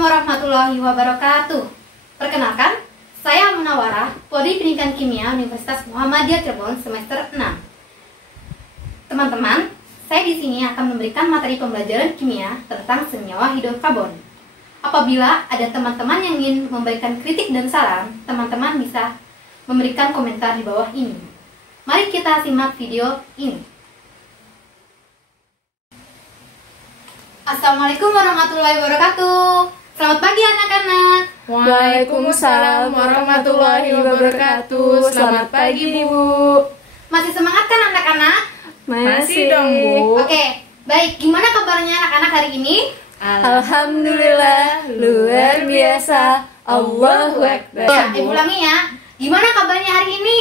Assalamualaikum warahmatullahi wabarakatuh. Perkenalkan, saya Munawarah, Prodi Pendidikan Kimia Universitas Muhammadiyah Cirebon semester 6. Teman-teman, saya di sini akan memberikan materi pembelajaran kimia tentang senyawa hidrokarbon. Apabila ada teman-teman yang ingin memberikan kritik dan saran, teman-teman bisa memberikan komentar di bawah ini. Mari kita simak video ini. Assalamualaikum warahmatullahi wabarakatuh. Selamat pagi anak-anak. Waalaikumsalam warahmatullahi wabarakatuh. Selamat pagi, Bu. Masih semangat kan anak-anak? Masih dong, Bu. Oke, baik. Gimana kabarnya anak-anak hari ini? Alhamdulillah, luar biasa. Allahu Akbar. Ulangi ya. Gimana kabarnya hari ini?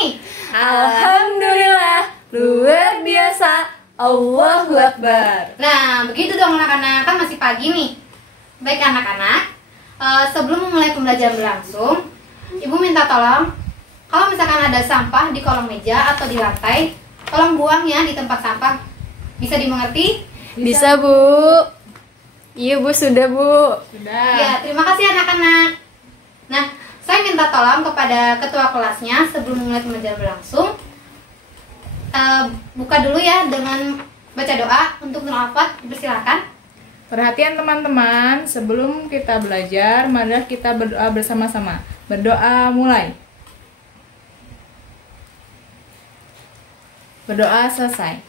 Alhamdulillah, luar biasa. Allahu Akbar. Nah, begitu dong anak-anak, kan masih pagi nih. Baik anak-anak, sebelum memulai pembelajaran berlangsung, Ibu minta tolong, kalau misalkan ada sampah di kolong meja atau di lantai, tolong buang ya di tempat sampah. Bisa dimengerti? Bisa, Bu. Iya, Bu, sudah, Bu. Sudah. Ya, terima kasih anak-anak. Nah, saya minta tolong kepada ketua kelasnya sebelum memulai pembelajaran berlangsung, buka dulu ya dengan baca doa untuk Nur Al-Fat. Dipersilakan. Perhatian teman-teman, sebelum kita belajar, mari kita berdoa bersama-sama. Berdoa mulai. Berdoa selesai.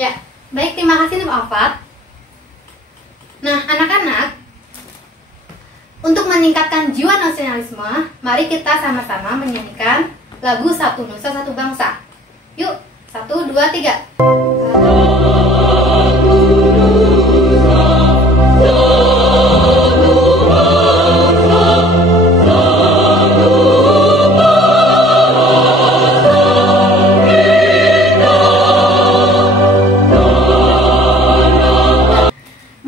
Ya, baik, terima kasih Nur Al-Fat. Nah, anak-anak, untuk meningkatkan jiwa nasionalisme, mari kita sama-sama menyanyikan lagu Satu Nusa Satu Bangsa. Yuk, 1, 2, 3.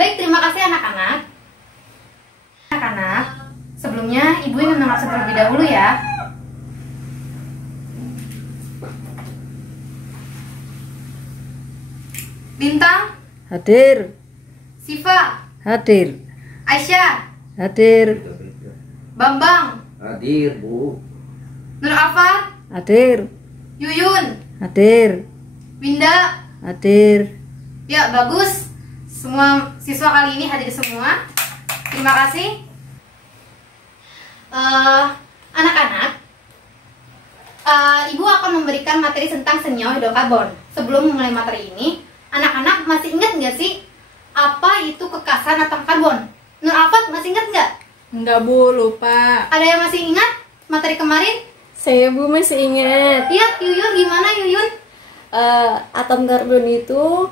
Baik, terima kasih anak-anak. Anak-anak, sebelumnya Ibu ingin mengabsen terlebih dahulu ya. Bintang, Hadir. Siva, Hadir. Aisyah, Hadir. Bambang, Hadir, Bu. Nur Alfat, Hadir. Yuyun, Hadir. Winda. Hadir. Ya, bagus. Semua siswa kali ini hadir semua. Terima kasih. Anak-anak, Ibu akan memberikan materi tentang senyawa hidrokarbon. Sebelum memulai materi ini, anak-anak masih ingat nggak sih apa itu kekasan atom karbon? Nur Alfat masih ingat nggak? Enggak, Bu, lupa. Ada yang masih ingat materi kemarin? Saya, Bu, masih ingat. Iya, Yuyun, gimana Yuyun? Atom karbon itu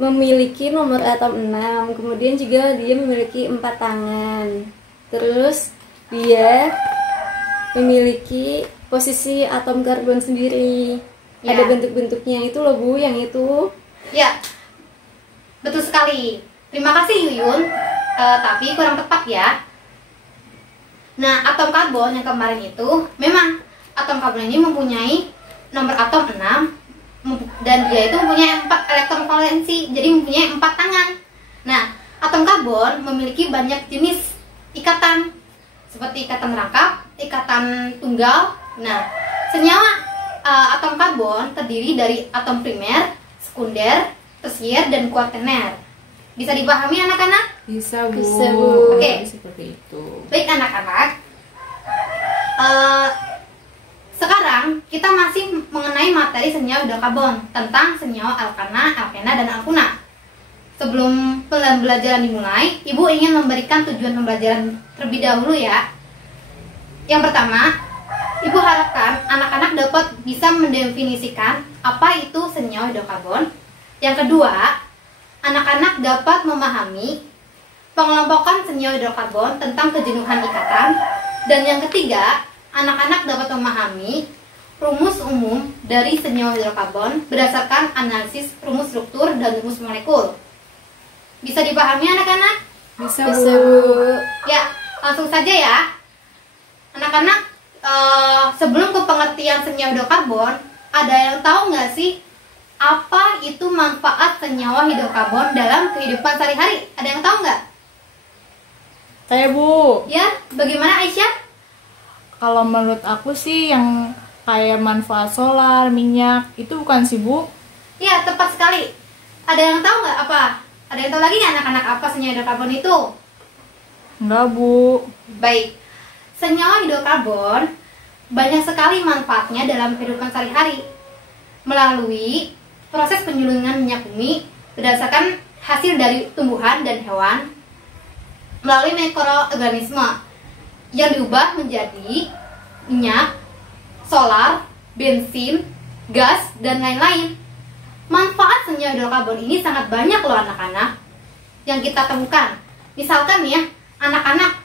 memiliki nomor atom 6, kemudian juga dia memiliki 4 tangan. Terus dia memiliki posisi atom karbon sendiri. Ya. Ada bentuk-bentuknya itu loh, Bu, yang itu. Ya, betul sekali. Terima kasih Yuyun, tapi kurang tepat ya. Nah, atom karbon yang kemarin itu, memang atom karbon ini mempunyai nomor atom 6, dan dia itu mempunyai 4 elektron valensi, jadi mempunyai 4 tangan. Nah, atom karbon memiliki banyak jenis ikatan, seperti ikatan rangkap, ikatan tunggal. Nah, senyawa atom karbon terdiri dari atom primer, sekunder, tersier, dan kuaterner. Bisa dipahami anak-anak? Bisa, Bu. Bisa, Bu. Oke. Seperti itu. Baik anak-anak, sekarang kita masih mengenai materi senyawa hidrokarbon tentang senyawa alkana, alkena, dan alkuna. Sebelum pembelajaran dimulai, Ibu ingin memberikan tujuan pembelajaran terlebih dahulu ya. Yang pertama, Ibu harapkan anak-anak dapat bisa mendefinisikan apa itu senyawa hidrokarbon. Yang kedua, anak-anak dapat memahami pengelompokan senyawa hidrokarbon tentang kejenuhan ikatan. Dan yang ketiga, anak-anak dapat memahami rumus umum dari senyawa hidrokarbon berdasarkan analisis rumus struktur dan rumus molekul. Bisa dipahami anak-anak? Bisa, Bisa, Bu. Bu. Ya, langsung saja ya. Anak-anak, sebelum ke pengertian senyawa hidrokarbon, ada yang tahu nggak sih apa itu manfaat senyawa hidrokarbon dalam kehidupan sehari-hari? Ada yang tahu nggak? Saya Bu, Ya, bagaimana Aisyah? kalau menurut aku sih yang kayak manfaat solar, minyak itu bukan sih Bu? Ya, tepat sekali. Ada yang tahu nggak apa? Ada yang tahu lagi nggak anak-anak apa senyawa hidrokarbon itu? Enggak Bu. Baik, senyawa hidrokarbon banyak sekali manfaatnya dalam kehidupan sehari-hari melalui proses penyulingan minyak bumi berdasarkan hasil dari tumbuhan dan hewan melalui mikroorganisme yang diubah menjadi minyak, solar, bensin, gas, dan lain-lain. Manfaat senyawa hidrokarbon ini sangat banyak loh anak-anak yang kita temukan. Misalkan ya, anak-anak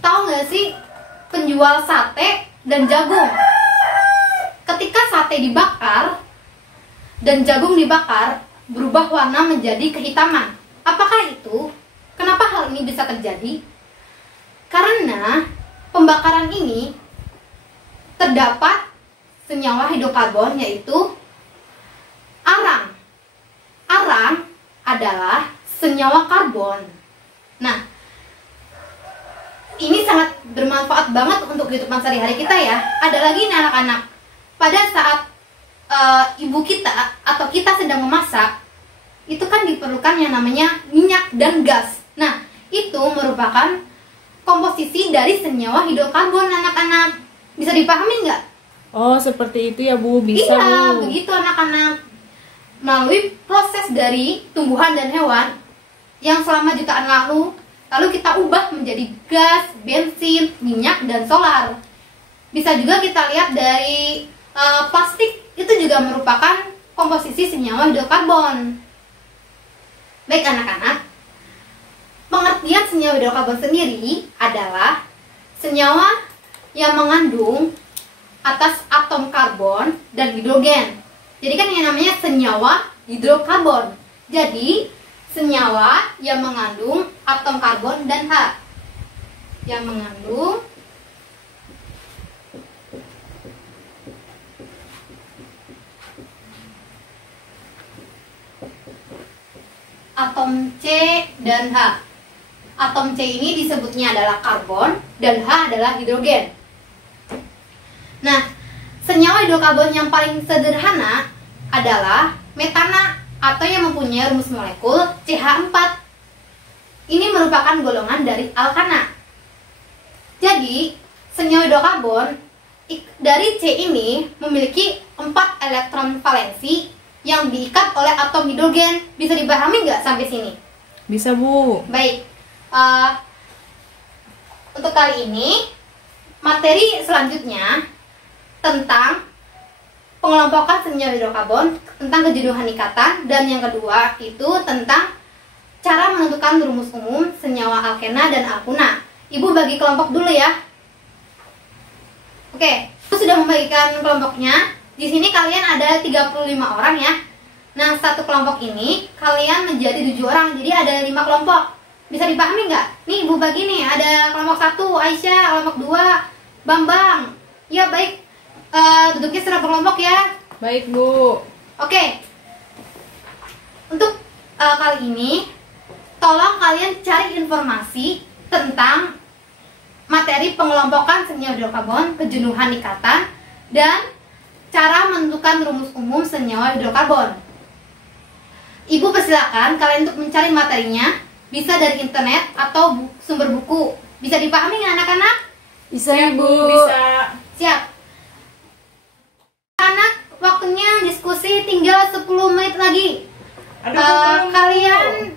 tahu nggak sih penjual sate dan jagung? Ketika sate dibakar dan jagung dibakar, berubah warna menjadi kehitaman. Apakah itu? Kenapa hal ini bisa terjadi? Karena pembakaran ini terdapat senyawa hidrokarbon yaitu arang. Arang adalah senyawa karbon. Nah, ini sangat bermanfaat banget untuk kehidupan sehari-hari kita ya. Ada lagi nih anak-anak, pada saat ibu kita atau kita sedang memasak, itu kan diperlukan yang namanya minyak dan gas. Nah, itu merupakan komposisi dari senyawa hidrokarbon anak-anak. Bisa dipahami nggak? Oh, seperti itu ya Bu, bisa Iya, Bu. begitu anak-anak. Melalui proses dari tumbuhan dan hewan yang selama jutaan lalu kita ubah menjadi gas, bensin, minyak, dan solar. Bisa juga kita lihat dari plastik, itu juga merupakan komposisi senyawa hidrokarbon. Baik anak-anak, pengertian senyawa hidrokarbon sendiri adalah senyawa yang mengandung atas atom karbon dan hidrogen. Jadi kan yang namanya senyawa hidrokarbon. Jadi senyawa yang mengandung atom karbon dan H. Yang mengandung atom C dan H. Atom C ini disebutnya adalah karbon dan H adalah hidrogen. Nah, senyawa hidrokarbon yang paling sederhana adalah metana atau yang mempunyai rumus molekul CH4. Ini merupakan golongan dari alkana. Jadi, senyawa hidrokarbon dari C ini memiliki 4 elektron valensi yang diikat oleh atom hidrogen. Bisa dipahami nggak sampai sini? Bisa Bu. Baik, untuk kali ini materi selanjutnya tentang pengelompokan senyawa hidrokarbon, tentang kejenuhan ikatan, dan yang kedua itu tentang cara menentukan rumus umum senyawa alkena dan alkuna. Ibu bagi kelompok dulu ya. Oke, aku sudah membagikan kelompoknya. Di sini kalian ada 35 orang ya. Nah, satu kelompok ini kalian menjadi 7 orang, jadi ada 5 kelompok. Bisa dipahami nggak? Nih, Ibu bagi nih, ada kelompok 1 Aisyah, kelompok 2 Bambang. Ya baik, duduknya secara berkelompok ya. Baik Bu. Oke. Untuk kali ini, tolong kalian cari informasi tentang materi pengelompokan senyawa hidrokarbon, kejenuhan ikatan, dan cara menentukan rumus umum senyawa hidrokarbon. Ibu persilakan kalian untuk mencari materinya, bisa dari internet atau sumber buku. Bisa dipahami nggak anak-anak? Bisa Ya, Bu. Bisa. Siap. Anak, waktunya diskusi tinggal 10 menit lagi. Kalian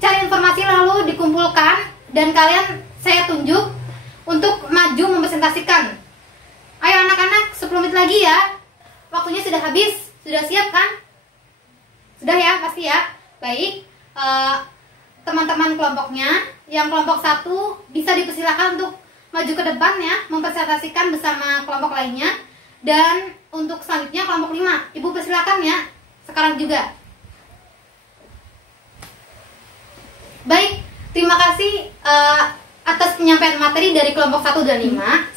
cari informasi lalu dikumpulkan dan kalian saya tunjuk untuk maju mempresentasikan. Ayo anak-anak, 10 menit lagi ya. Waktunya sudah habis. Sudah siap kan? Sudah ya, pasti ya. Baik, teman-teman kelompoknya, yang kelompok 1 bisa dipersilakan untuk maju ke depan ya, mempresentasikan bersama kelompok lainnya. Dan untuk selanjutnya kelompok 5, Ibu persilakan ya, sekarang juga. Baik, terima kasih atas penyampaian materi dari kelompok 1 dan 5.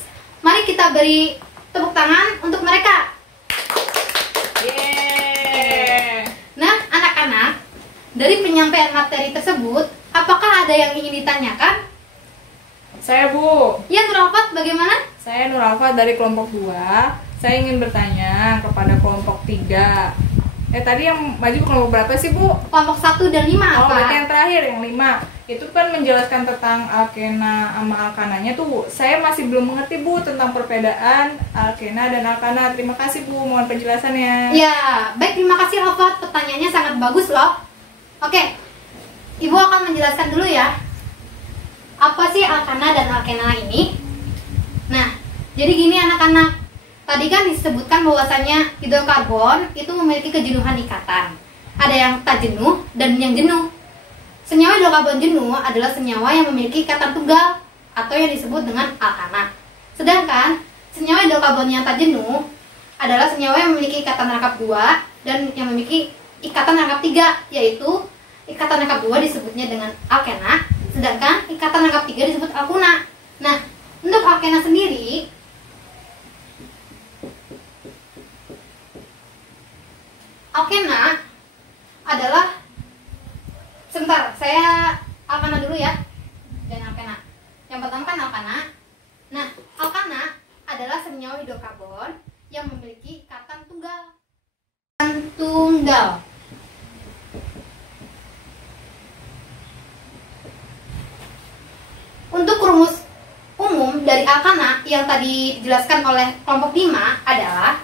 Mari kita beri tepuk tangan untuk mereka. Yeay. Nah, anak-anak, dari penyampaian materi tersebut, apakah ada yang ingin ditanyakan? Saya Bu. Ya, Nurafat, bagaimana? Saya Nuralfa dari kelompok 2. Saya ingin bertanya kepada kelompok 3. Tadi yang maju kelompok berapa sih Bu? Kelompok 1 dan 5 Oh, apa? berarti yang terakhir yang 5. Itu kan menjelaskan tentang alkena sama alkananya tuh. Saya masih belum mengerti Bu tentang perbedaan alkena dan alkana. Terima kasih Bu, mohon penjelasannya. Ya, baik, terima kasih Rafat. Pertanyaannya sangat bagus loh. Oke, Ibu akan menjelaskan dulu ya. Apa sih alkana dan alkena ini? Nah, jadi gini anak-anak. Tadi kan disebutkan bahwasannya hidrokarbon itu memiliki kejenuhan ikatan. Ada yang tak jenuh dan yang jenuh. Senyawa hidrokarbon jenuh adalah senyawa yang memiliki ikatan tunggal atau yang disebut dengan alkana. Sedangkan senyawa hidrokarbon yang tak jenuh adalah senyawa yang memiliki ikatan rangkap 2 dan yang memiliki ikatan rangkap 3, yaitu ikatan rangkap 2 disebutnya dengan alkena, sedangkan ikatan rangkap 3 disebut alkuna. Nah, untuk alkena sendiri, alkena adalah, sebentar, saya alkana dulu ya. Dan alkena. Yang pertama kan alkana. Nah, alkana adalah senyawa hidrokarbon yang memiliki ikatan tunggal. Ikatan tunggal. Untuk rumus umum dari alkana yang tadi dijelaskan oleh kelompok 5 adalah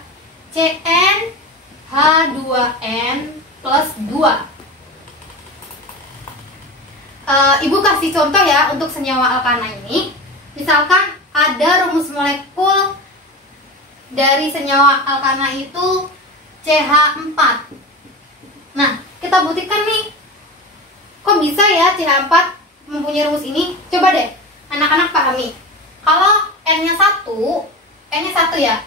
CnH2n plus 2. Ibu kasih contoh ya untuk senyawa alkana ini. Misalkan ada rumus molekul dari senyawa alkana itu CH4. Nah, kita buktikan nih. Kok bisa ya CH4 mempunyai rumus ini? Coba deh anak-anak pahami. Kalau N-nya 1 ya.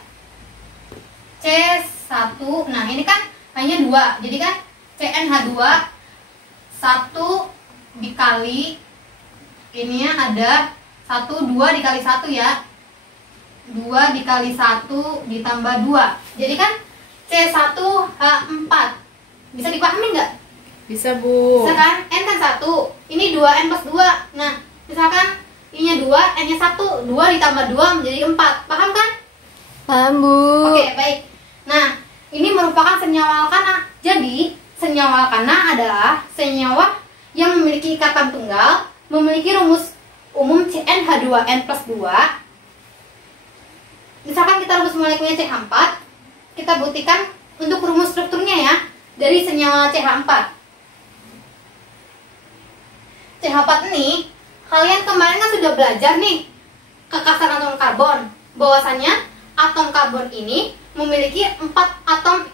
C1. Nah, ini kan hanya 2. Jadi kan CnH2 1 dikali ininya ada 1, 2 dikali 1 ya. 2 dikali 1 ditambah 2. Jadi kan C1H4. Bisa dipahami nggak? Bisa Bu. Bisa kan? N kan 1. Ini 2N plus 2. Nah, misalkan ininya 2, N-nya 1. 2 ditambah 2 menjadi 4. Paham kan? Paham Bu. Oke, baik. Nah, ini merupakan senyawa alkana. Jadi, senyawa alkana adalah senyawa yang memiliki ikatan tunggal, memiliki rumus umum CnH2n plus 2. Misalkan kita rumus molekulnya CH4, kita buktikan untuk rumus strukturnya ya, dari senyawa CH4. CH4 ini, kalian kemarin kan sudah belajar nih, kekasan atom karbon. Bahwasannya atom karbon ini memiliki 4 atom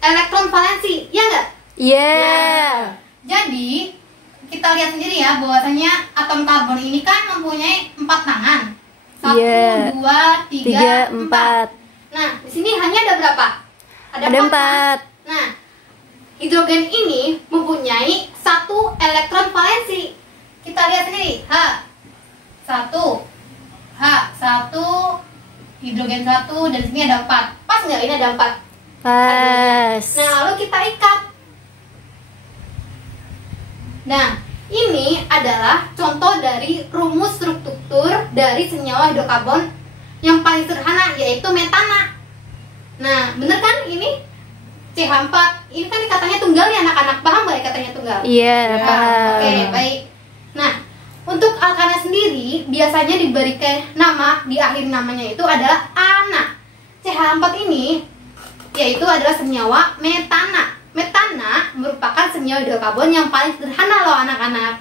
elektron valensi, ya nggak? Iya. Nah, jadi kita lihat sendiri ya bahwasanya atom karbon ini kan mempunyai 4 tangan. 1, Iya. 2, 3, 4. 4. Nah, di sini hanya ada berapa? Ada 4. 4. Nah, hidrogen ini mempunyai 1 elektron valensi. Kita lihat sendiri, H1, hidrogen 1, dan di sini ada 4. Pas nggak ini ada 4? Pas. Nah, lalu kita ikat. Nah, ini adalah contoh dari rumus struktur dari senyawa hidrokarbon yang paling sederhana, yaitu metana. Nah, bener kan ini CH4? Ini kan ikatannya tunggal ya anak-anak. Paham nggak ikatannya tunggal? Iya, Ya, paham. Oke, baik. Nah, untuk alkana sendiri biasanya diberikan nama, di akhir namanya itu adalah ana. CH4 ini yaitu adalah senyawa metana. Metana merupakan senyawa hidrokarbon yang paling sederhana loh anak-anak.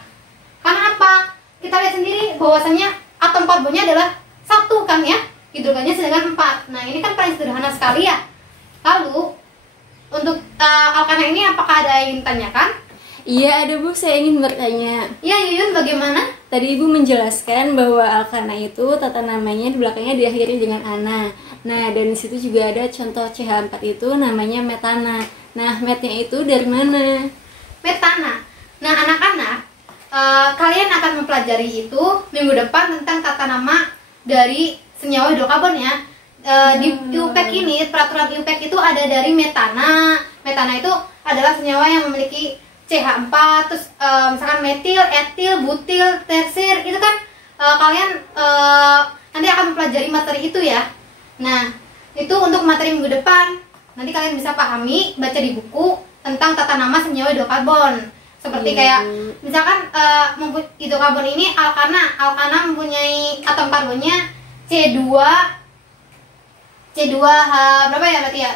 Karena apa? Kita lihat sendiri bahwasanya atom karbonnya adalah 1 kan ya, hidrogennya sedangkan 4. Nah, ini kan paling sederhana sekali ya. Lalu untuk alkana ini apakah ada yang ingin tanyakan? Iya, ada Bu, saya ingin bertanya. Ya, Yuyun, bagaimana? Tadi Ibu menjelaskan bahwa alkana itu tata namanya di belakangnya diakhiri dengan ana. Nah, dan di situ juga ada contoh CH4 itu namanya metana. Nah, metnya itu dari mana? Metana. Nah, anak-anak, kalian akan mempelajari itu minggu depan tentang tata nama dari senyawa hidrokarbon ya. Di IUPAC ini, peraturan IUPAC itu ada dari metana. Metana itu adalah senyawa yang memiliki CH4, terus misalkan metil, etil, butil, tersir, itu kan kalian nanti akan mempelajari materi itu ya. Nah, itu untuk materi minggu depan. Nanti kalian bisa pahami, baca di buku tentang tata nama senyawa hidrokarbon. Seperti kayak misalkan hidrokarbon ini alkana mempunyai atom karbonnya C2 H berapa ya berarti ya?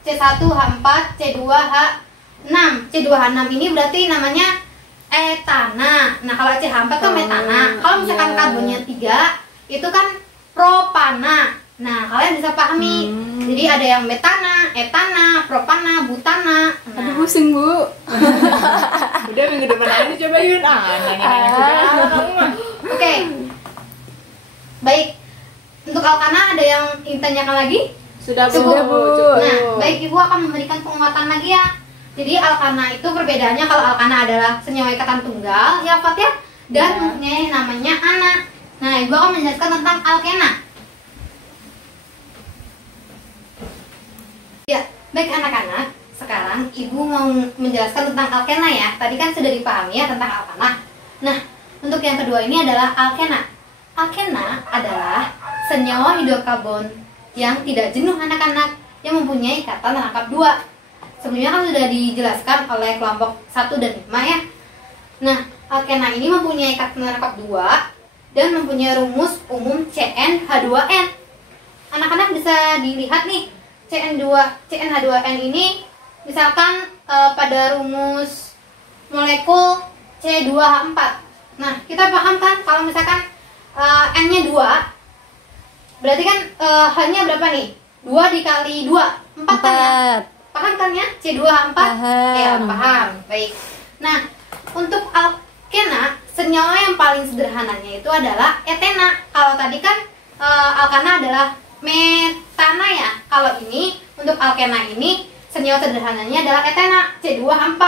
C1H4, C2H6. C2H6 ini berarti namanya etana. Nah, kalau CH4 kan metana. Kalau misalkan karbonnya 3, itu kan propana. Nah, kalian bisa pahami. Jadi ada yang metana, etana, propana, butana. Nah. Aduh pusing Bu. Udah minggu depan aja coba Yun. Nanya juga kamu mah. Oke. Baik. Untuk alkana ada yang ingin tanyakan lagi? Sudah Bu. Cukup. Nah, baik, Ibu akan memberikan penguatan lagi ya. Jadi alkana itu perbedaannya, kalau alkana adalah senyawa ikatan tunggal, ya Fat ya, dan mempunyai namanya ana. Nah, Ibu akan menjelaskan tentang alkena. Ya, baik anak-anak, sekarang Ibu mau menjelaskan tentang alkena ya. Tadi kan sudah dipahami ya tentang alkana. Nah, untuk yang kedua ini adalah alkena. Alkena adalah senyawa hidrokarbon yang tidak jenuh anak-anak, yang mempunyai ikatan rangkap 2. Sebelumnya kan sudah dijelaskan oleh kelompok 1 dan 5 ya. Nah, alkena ini mempunyai ikatan rangkap 2 dan mempunyai rumus umum CnH2n. Anak-anak bisa dilihat nih, CnH2n ini misalkan pada rumus molekul C2H4. Nah, kita paham kan kalau misalkan N-nya 2, berarti kan H-nya berapa nih? 2 dikali 2, 4 kan ya? Paham kan ya? C2H4? Paham. Ya, paham. Baik. Nah, untuk alkena, senyawa yang paling sederhananya itu adalah etena. Kalau tadi kan alkana adalah metana ya. Kalau ini, untuk alkena ini, senyawa sederhananya adalah etena, C2H4.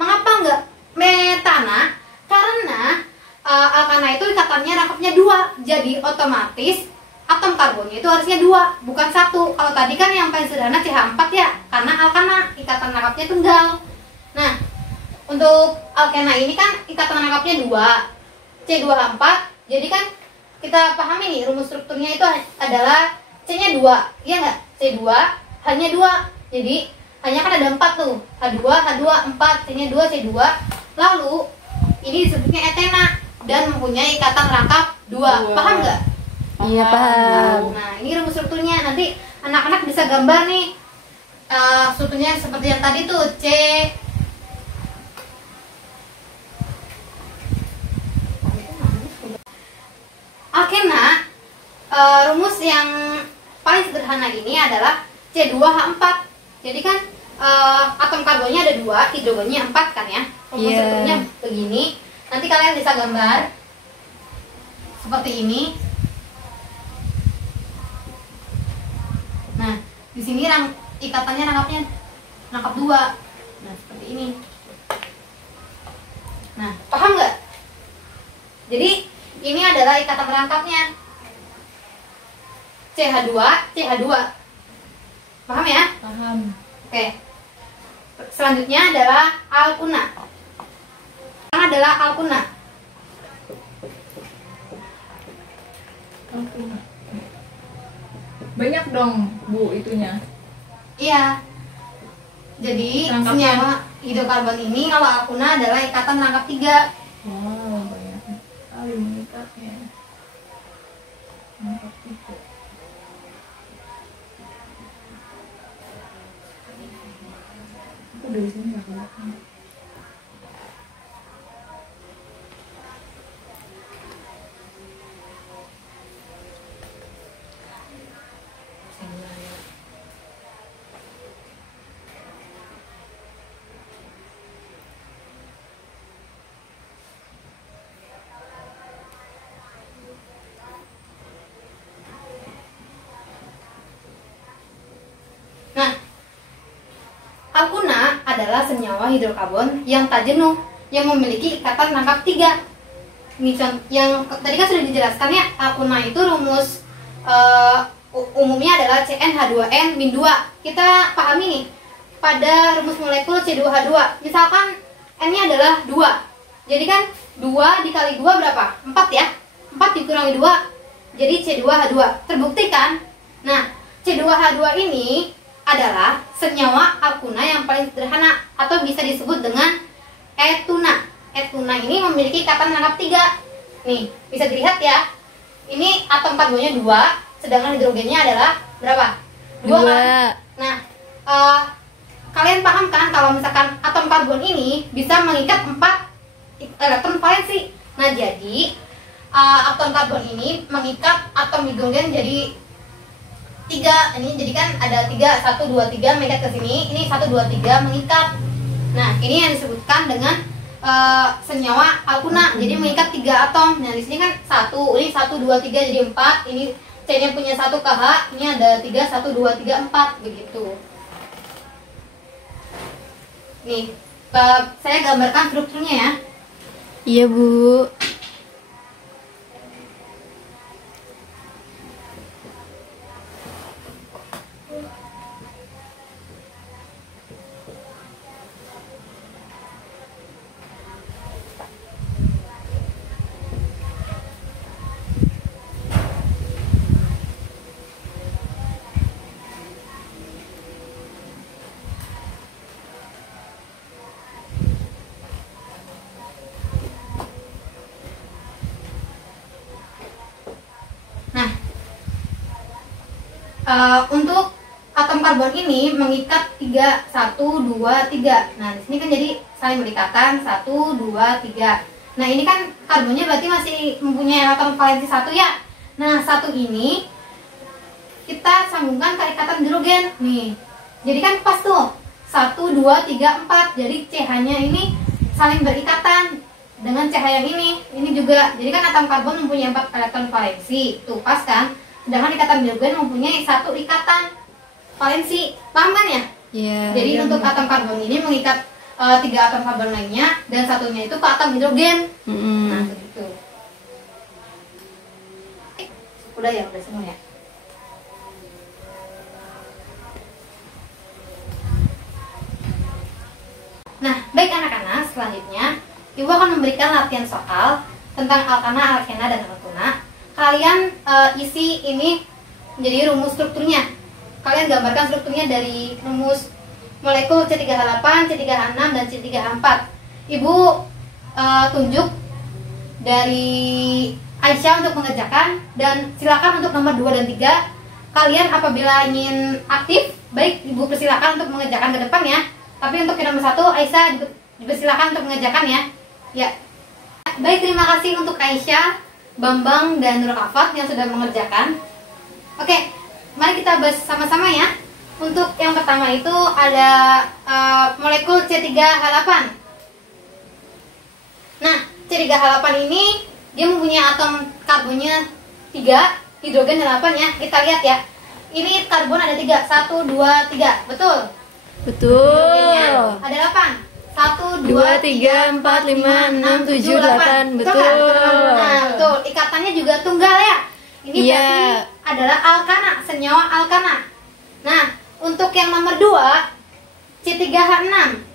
Mengapa enggak metana? Karena alkana itu ikatannya rangkapnya 2. Jadi otomatis atom karbonnya itu harusnya 2, bukan 1. Kalau tadi kan yang paling sederhana CH4 ya, karena alkana ikatan rangkapnya tunggal. Nah, untuk alkena ini kan ikatan rangkapnya 2, C2H4. Jadi kan kita pahami nih, rumus strukturnya itu adalah C-nya 2, iya nggak? C2, H-nya 2. Jadi hanya kan ada 4 tuh, H2, H2, 4, C-nya 2, C2. Lalu ini disebutnya etena dan mempunyai ikatan rangkap 2. Paham nggak? Iya paham. Nah, ini rumus strukturnya. Nanti anak-anak bisa gambar nih strukturnya seperti yang tadi tuh, C. Alkena, rumus yang paling sederhana ini adalah C2H4. Jadi kan atom karbonnya ada 2, hidrogennya 4 kan ya. Rumus strukturnya begini. Nanti kalian bisa gambar seperti ini. Nah, di sini ikatannya rangkap 2. Nah, seperti ini. Nah, paham nggak? Jadi ini adalah ikatan rangkapnya. CH2, CH2. Paham ya? Paham. Oke. Selanjutnya adalah alkuna. Yang adalah alkuna. Banyak dong Bu itunya. Iya. Jadi senyawa hidrokarbon ini kalau alkuna adalah ikatan rangkap 3. Wow, banyak sekali mengikatnya. Rangkap 3. Aku dari sini nggak kelihatan. Nah, alkuna adalah senyawa hidrokarbon yang tak jenuh, yang memiliki ikatan rangkap 3. Ini yang tadi kan sudah dijelaskan ya, alkuna itu rumus umumnya adalah CnH2n-2. Kita pahami nih, pada rumus molekul C2H2, misalkan N-nya adalah 2. Jadi kan 2 dikali 2 berapa? 4 ya? 4 4 dikurangi 2 jadi C2H2. Terbukti kan? Nah, C2H2 ini adalah senyawa alkuna yang paling sederhana atau bisa disebut dengan etuna. Etuna ini memiliki ikatan rangkap 3. Nih, bisa dilihat ya. Ini atom karbonnya 2, sedangkan hidrogennya adalah berapa? 2 kan? Nah, kalian paham kan kalau misalkan atom karbon ini bisa mengikat 4 elektron valensi. Nah, jadi atom karbon ini mengikat atom hidrogen jadi 3. Ini jadi kan ada 3, 1, 2, 3 mengikat ke sini. Ini 1, 2, 3 mengikat. Nah, ini yang disebutkan dengan senyawa alkuna. Jadi mengikat 3 atom. Nah, di sini kan 1, ini 1, 2, 3 jadi 4. Ini C-nya punya 1 KH, ini ada 3, 1, 2, 3, 4 begitu. Nih, saya gambarkan strukturnya ya. Iya, Bu. Untuk atom karbon ini mengikat 3, 1, 2, 3. Nah, di sini kan jadi saling berikatan 1, 2, 3. Nah, ini kan karbonnya berarti masih mempunyai elektron valensi 1 ya. Nah, 1 ini kita sambungkan ke ikatan hidrogen. Nih. Jadi kan pas tuh. 1, 2, 3, 4. Jadi CH-nya ini saling berikatan dengan CH yang ini. Ini juga. Jadi kan atom karbon mempunyai 4 elektron valensi. Tuh, pas kan? Sedangkan ikatan hidrogen mempunyai 1 ikatan valensi. Paham kan ya? Iya. Jadi untuk atom karbon ini mengikat 3 atom karbon lainnya dan satunya itu ke atom hidrogen. Nah, begitu. Udah ya, udah semua ya. Nah, baik anak-anak, selanjutnya Ibu akan memberikan latihan soal tentang alkana, alkena, dan alkuna. Kalian isi ini menjadi rumus strukturnya. Kalian gambarkan strukturnya dari rumus molekul C3H8, C3H6, dan C3H4. Ibu tunjuk dari Aisyah untuk mengerjakan, dan silakan untuk nomor 2 dan 3. Kalian apabila ingin aktif, baik Ibu persilakan untuk mengerjakan ke depan ya. Tapi untuk yang nomor 1, Aisyah dipersilakan untuk mengerjakan ya. Ya. Baik, terima kasih untuk Aisyah, Bambang, dan Nur Afat yang sudah mengerjakan. Oke, mari kita bahas sama-sama ya. Untuk yang pertama itu ada molekul C3H8. Nah, C3H8 ini dia mempunyai atom karbonnya 3, hidrogen 8 ya. Kita lihat ya. Ini karbon ada 3, 1, 2, 3. Betul? Betul. Ada 8. 1, 2, 3, 4, 5, 6, 7, 8. Betul. Nah, betul. Ikatannya juga tunggal ya. Ini Iya. berarti adalah alkana, senyawa alkana. Nah, untuk yang nomor 2, C3H6.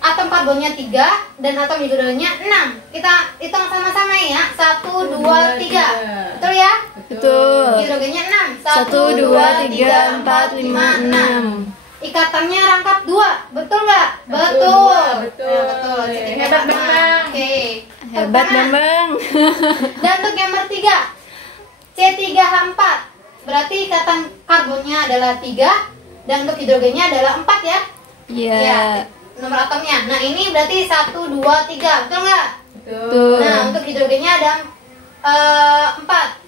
Atom karbonnya 3 dan atom hidrogennya 6. Kita hitung sama-sama ya. 1, 2, 3. Betul ya? Betul. Hidrogennya 6. 1, 2, 3, 4, 5, 6. Ikatannya rangkap 2. Betul nggak? Betul. Nah, betul. C3H6. Hebat, Bambang. Oke. Hebat, Tepuk tangan. Bambang. Dan untuk yang nomor 3, C3H4. Berarti ikatan karbonnya adalah 3 dan untuk hidrogennya adalah 4 ya. Iya. Ya, nomor atomnya. Nah, ini berarti 1, 2, 3. Betul nggak? Betul. Nah, untuk hidrogennya ada 4.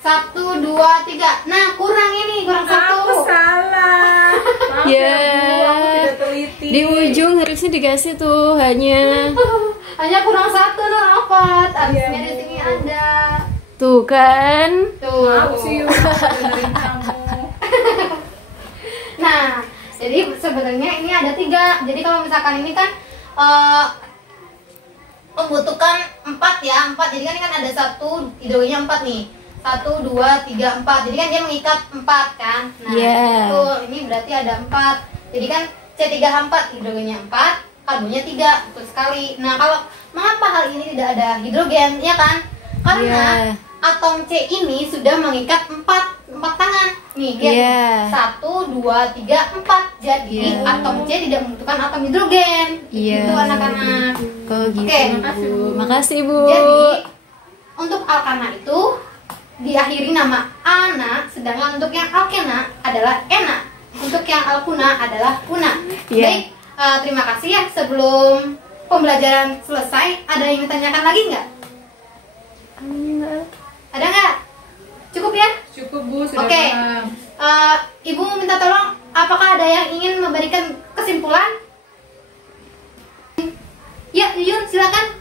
1, 2, 3. Nah, kurang ini, kurang 1. Aku salah. Maaf Ya. Bu, aku tidak teliti. Di ujung harusnya dikasih tuh hanya. Hanya kurang 1 Nur Afat. Abisnya Iya, di Bu. sini ada. Tuh kan. Tuh. Maaf sih, Bu, dengerin kamu. Nah, jadi sebenarnya ini ada 3. Jadi kalau misalkan ini kan membutuhkan 4 ya, 4. Jadi kan ini kan ada 1, hidrogennya 4 nih. 1, 2, 3, 4. Jadi kan dia mengikat 4 kan. Nah, Yeah. betul. Ini berarti ada 4. Jadi kan C3H4 hidrogennya 4, karbonnya 3. Betul sekali. Nah, kalau mengapa hal ini tidak ada hidrogen, ya kan? Karena Iya. atom C ini sudah mengikat empat tangan. Nih, lihat. Iya. 1, 2, 3, 4. Jadi Iya. atom C tidak membutuhkan atom hidrogen. Iya. Itu anak-anak. Oh gitu. Oke. Bu. Makasih Bu. Jadi untuk alkana itu diakhiri nama ana, sedangkan untuk yang alkena adalah ena. Untuk yang alkuna adalah kuna. Iya. Baik, terima kasih ya. Sebelum pembelajaran selesai, ada yang ditanyakan lagi nggak? Ada nggak? Cukup ya? Cukup Bu, sudah Oke. paham. Ibu minta tolong, apakah ada yang ingin memberikan kesimpulan? Ya, Yuyun, silakan.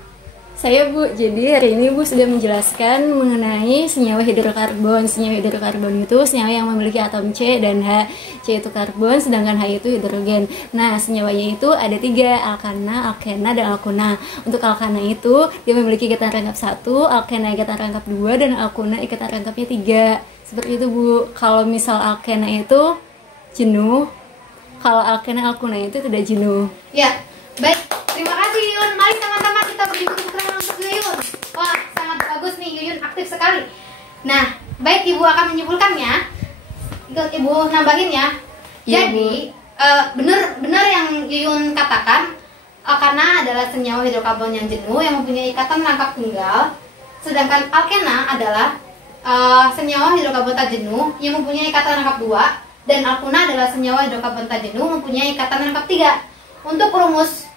Saya Bu, jadi hari ini Bu sudah menjelaskan mengenai senyawa hidrokarbon. Senyawa hidrokarbon itu senyawa yang memiliki atom C dan H. C itu karbon, sedangkan H itu hidrogen. Nah, senyawanya itu ada 3, alkana, alkena, dan alkuna. Untuk alkana itu, dia memiliki ikatan rangkap 1, alkena ikatan rangkap 2, dan alkuna ikatan rangkapnya 3. Seperti itu Bu. Kalau misal alkena itu jenuh, kalau alkena alkuna itu tidak jenuh. Ya, baik. Terima kasih Yuyun. Mari teman-teman kita beri tepuk tangan untuk Yuyun. Wah, sangat bagus nih, Yuyun aktif sekali. Nah, baik, Ibu akan menyimpulkannya. Ibu nambahin ya. Iya, Jadi, benar yang Yuyun katakan, alkana adalah senyawa hidrokarbon yang jenuh yang mempunyai ikatan rangkap tunggal. Sedangkan alkena adalah senyawa hidrokarbon tak jenuh yang mempunyai ikatan rangkap 2. Dan alkuna adalah senyawa hidrokarbon tak jenuh mempunyai ikatan rangkap 3. Untuk rumus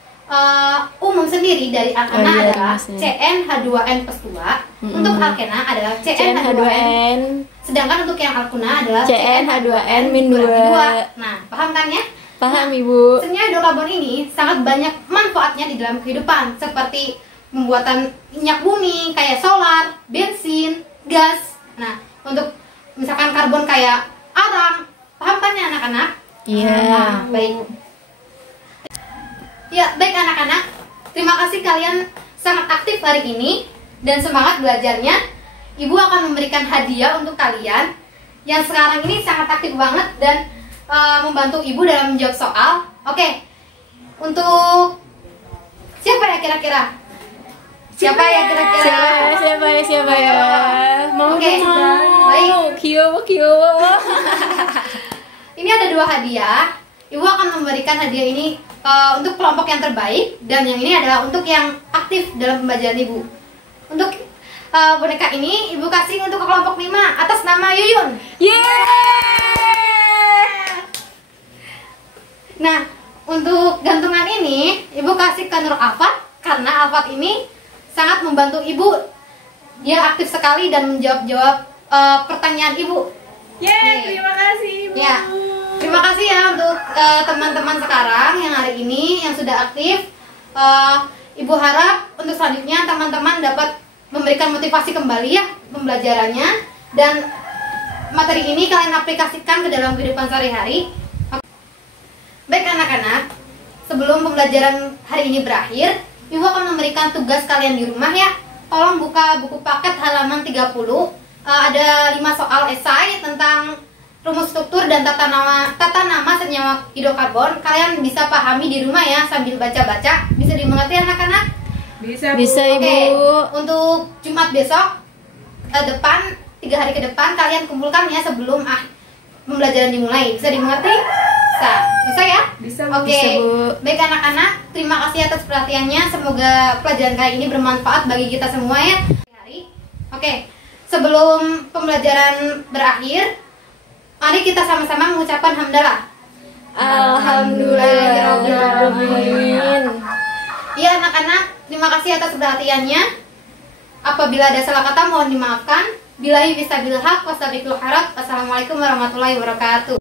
umum sendiri dari alkana Oh, iya, adalah rumusnya. CnH2n plus 2. Untuk alkena adalah CnH2n. CnH2n, Sedangkan untuk yang alkuna adalah CnH2n min 2. Nah, paham kan ya? Paham Ibu? Senyawa hidrokarbon ini sangat banyak manfaatnya di dalam kehidupan, seperti pembuatan minyak bumi kayak solar, bensin, gas. Nah, untuk misalkan karbon kayak arang, paham kan ya anak-anak? Iya. Nah, baik. Ya, baik anak-anak. Terima kasih kalian sangat aktif hari ini dan semangat belajarnya. Ibu akan memberikan hadiah untuk kalian yang sekarang ini sangat aktif banget dan membantu ibu dalam menjawab soal. Oke. Untuk siapa ya kira-kira? Siapa ya kira-kira? Siapa ya? Mau Oke, baik. Kyo. Ini ada 2 hadiah. Ibu akan memberikan hadiah ini untuk kelompok yang terbaik dan yang ini adalah untuk yang aktif dalam pembelajaran ibu. Untuk boneka ini ibu kasih untuk ke kelompok 5 atas nama Yuyun. Nah, untuk gantungan ini ibu kasih ke Nur Alfat karena Alfat ini sangat membantu ibu. Dia aktif sekali dan menjawab pertanyaan ibu. Terima kasih Ibu. Ya. Terima kasih ya untuk teman-teman sekarang yang hari ini yang sudah aktif. Ibu harap untuk selanjutnya teman-teman dapat memberikan motivasi kembali ya pembelajarannya dan materi ini kalian aplikasikan ke dalam kehidupan sehari-hari. Baik anak-anak, sebelum pembelajaran hari ini berakhir, Ibu akan memberikan tugas kalian di rumah ya. Tolong buka buku paket halaman 30. Ada 5 soal esai tentang rumus struktur dan tata nama senyawa hidrokarbon. Kalian bisa pahami di rumah ya sambil baca-baca. Bisa dimengerti anak-anak? Bisa Bu. Bisa Ibu. Oke, untuk Jumat besok depan 3 hari ke depan kalian kumpulkan ya sebelum pembelajaran dimulai. Bisa dimengerti? Bisa ya? Bisa Bu. Oke. Bisa, Bu. Baik anak-anak, terima kasih atas perhatiannya. Semoga pelajaran kali ini bermanfaat bagi kita semua ya. Oke. Sebelum pembelajaran berakhir, mari kita sama-sama mengucapkan hamdalah. Alhamdulillahirobbilalamin. Ya anak-anak, terima kasih atas perhatiannya. Apabila ada salah kata mohon dimaafkan. Billahi bisabil haq wastabiqul harat. Wassalamualaikum warahmatullahi wabarakatuh.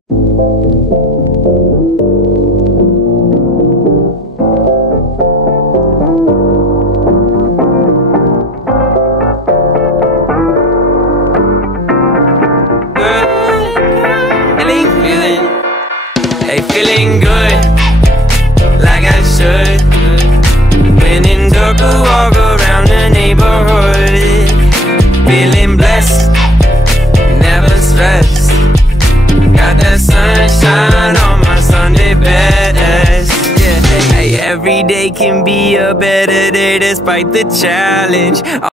Feeling good, like I should. When in dark, I walk around the neighborhood. Feeling blessed, never stressed. Got that sunshine on my Sunday best. Yeah, hey, every day can be a better day despite the challenge.